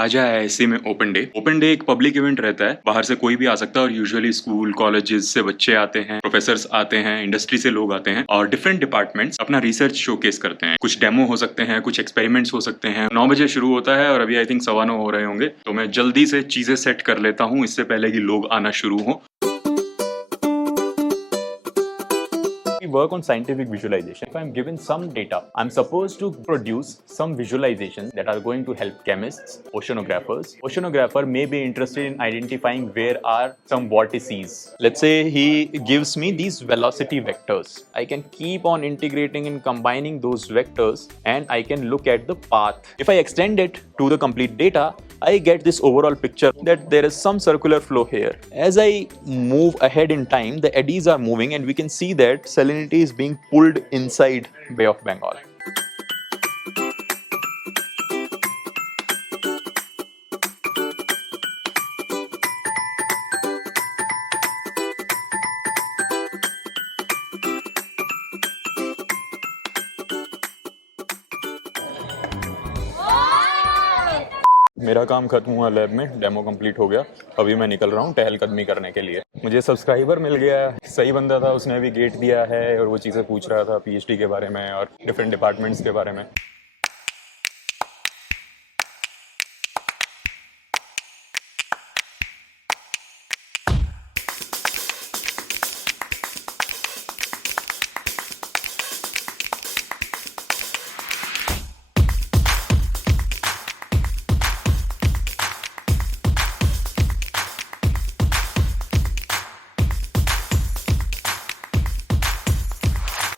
आज है ऐसे में ओपन डे एक पब्लिक इवेंट रहता है, बाहर से कोई भी आ सकता है और यूजुअली स्कूल कॉलेजेस से बच्चे आते हैं, प्रोफेसर्स आते हैं, इंडस्ट्री से लोग आते हैं और डिफरेंट डिपार्टमेंट्स अपना रिसर्च शोकेस करते हैं। कुछ डेमो हो सकते हैं, कुछ एक्सपेरिमेंट्स हो सकते हैं। 9 बजे शुरू होता है और अभी आई थिंक 9:15 हो रहे होंगे, तो मैं जल्दी से चीजें सेट कर लेता हूँ इससे पहले कि लोग आना शुरू हो। We work on scientific visualization. If I'm given some data, I'm supposed to produce some visualizations that are going to help chemists, oceanographers. Oceanographer may be interested in identifying where are some vortices. Let's say he gives me these velocity vectors. I can keep on integrating and combining those vectors and I can look at the path. If I extend it to the complete data, I get this overall picture that there is some circular flow here. As I move ahead in time, the eddies are moving and we can see that salinity is being pulled inside Bay of Bengal. मेरा काम खत्म हुआ lab में, demo complete हो गया। अभी मैं निकल रहा हूँ टहलकदमी करने के लिए। मुझे सब्सक्राइबर मिल गया है, सही बंदा था, उसने भी गेट दिया है और वो चीज़ें पूछ रहा था पीएचडी के बारे में और डिफरेंट डिपार्टमेंट्स के बारे में।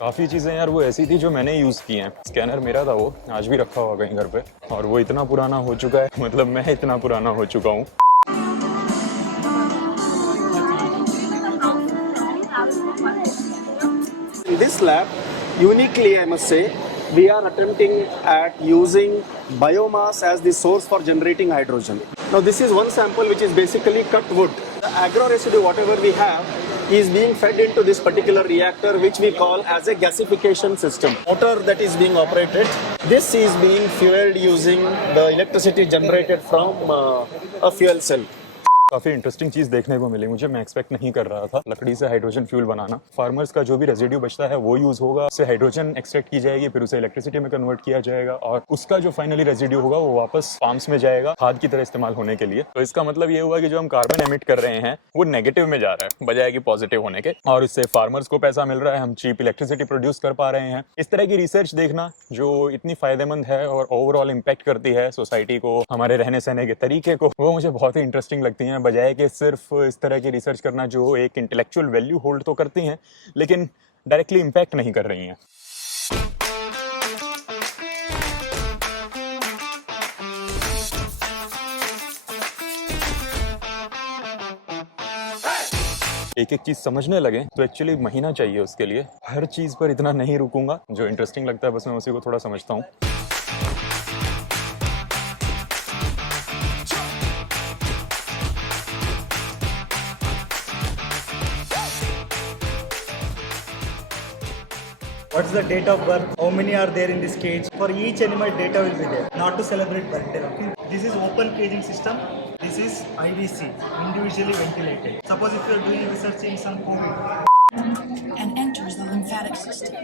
काफ़ी चीज़ें यार वो ऐसी थी जो मैंने यूज़ की हैं। स्कैनर मेरा था, वो आज भी रखा हुआ कहीं घर पे और वो इतना पुराना हो चुका है, मतलब मैं इतना पुराना हो चुका हूँ। In this lab, uniquely I must say, we are attempting at using biomass as the source for generating hydrogen. Now this is one sample which is basically cut wood. The agro residue, whatever we have, is being fed into this particular reactor which we call as a gasification system. Motor that is being operated, this is being fueled using the electricity generated from a fuel cell. काफ़ी interesting चीज़ देखने को मिली मुझे, मैं expect नहीं कर रहा था लकड़ी से हाइड्रोजन फ्यूल बनाना। फार्मर्स का जो भी रेजिड्यू बचता है वो यूज़ होगा, उससे हाइड्रोजन एक्सट्रैक्ट की जाएगी, फिर उसे इलेक्ट्रिसिटी में कन्वर्ट किया जाएगा और उसका जो फाइनली रेजिड्यू होगा वो वापस फार्म्स में जाएगा खाद की तरह इस्तेमाल होने के लिए। तो इसका मतलब ये हुआ कि जो हम कार्बन एमिट कर रहे हैं वो नेगेटिव में जा रहा है बजाय कि पॉजिटिव होने के, और इससे फार्मर्स को पैसा मिल रहा है, हम चीप इलेक्ट्रिसिटी प्रोड्यूस कर पा रहे हैं। इस तरह की रिसर्च देखना जो इतनी फायदेमंद है और ओवरऑल इम्पैक्ट करती है सोसाइटी को, हमारे रहने सहने के तरीके को, वो मुझे बहुत ही इंटरेस्टिंग लगती है, बजाय कि सिर्फ इस तरह की रिसर्च करना जो एक इंटेलेक्चुअल वैल्यू होल्ड तो करती हैं लेकिन डायरेक्टली इम्पैक्ट नहीं कर रही हैं। एक एक चीज समझने लगे तो एक्चुअली महीना चाहिए उसके लिए। हर चीज पर इतना नहीं रुकूंगा, जो इंटरेस्टिंग लगता है बस मैं उसी को थोड़ा समझता हूँ। What's the date of birth? How many are there in this cage? For each animal, data will be there. Not to celebrate birthday. Okay? This is open caging system. This is IVC, individually ventilated. Suppose if you are doing research in some COVID and enters the lymphatic system.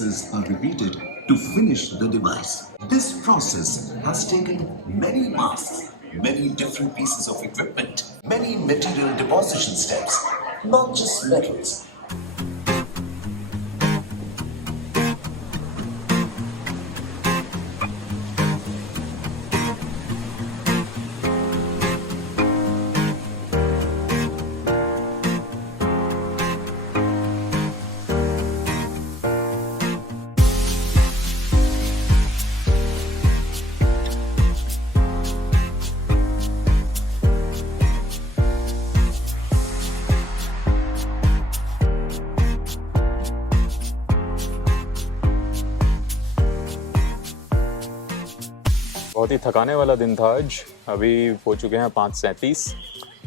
processes are repeated to finish the device. This process has taken many masks, many different pieces of equipment, many material deposition steps, not just metals. बहुत ही थकाने वाला दिन था आज। अभी हो चुके हैं 5:37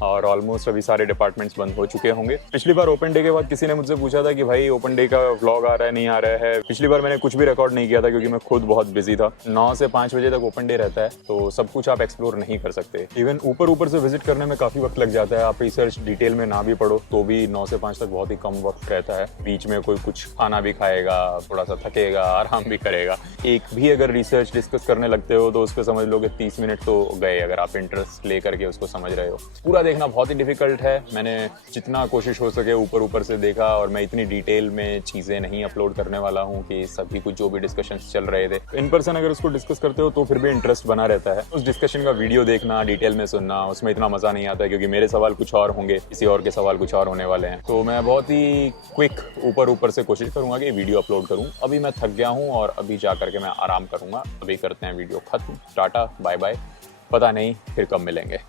और ऑलमोस्ट अभी सारे डिपार्टमेंट्स बंद हो चुके होंगे। पिछली बार ओपन डे के बाद किसी ने मुझसे पूछा था कि भाई ओपन डे का व्लॉग आ रहा है नहीं आ रहा है। पिछली बार मैंने कुछ भी रिकॉर्ड नहीं किया था क्योंकि मैं खुद बहुत बिजी था। 9 से 5 बजे तक ओपन डे रहता है तो सब कुछ आप एक्सप्लोर नहीं कर सकते। इवन ऊपर से विजिट करने में काफ़ी वक्त लग जाता है। आप रिसर्च डिटेल में ना भी पढ़ो तो भी 9 से 5 तक बहुत ही कम वक्त रहता है। बीच में कोई कुछ खाना भी खाएगा, थोड़ा सा थकेगा, आराम भी करेगा। एक भी अगर रिसर्च डिस्कस करने लगते हो तो उस पर समझ लो कि 30 मिनट तो गए अगर आप इंटरेस्ट ले करके उसको समझ रहे हो। पूरा देखना बहुत ही डिफिकल्ट है। मैंने जितना कोशिश हो सके ऊपर से देखा और मैं इतनी डिटेल में चीज़ें नहीं अपलोड करने वाला हूँ कि सभी कुछ जो भी डिस्कशंस चल रहे थे इन पर्सन अगर उसको डिस्कस करते हो तो फिर भी इंटरेस्ट बना रहता है। उस डिस्कशन का वीडियो देखना, डिटेल में सुनना, उसमें इतना मज़ा नहीं आता क्योंकि मेरे सवाल कुछ और होंगे, किसी और के सवाल कुछ और होने वाले हैं। तो मैं बहुत ही क्विक ऊपर से कोशिश करूँगा कि वीडियो अपलोड करूँ। अभी मैं थक गया हूँ और अभी जा करके मैं आराम करूँगा। अभी करते हैं वीडियो खत्म। Tata bye bye. पता नहीं फिर कब मिलेंगे।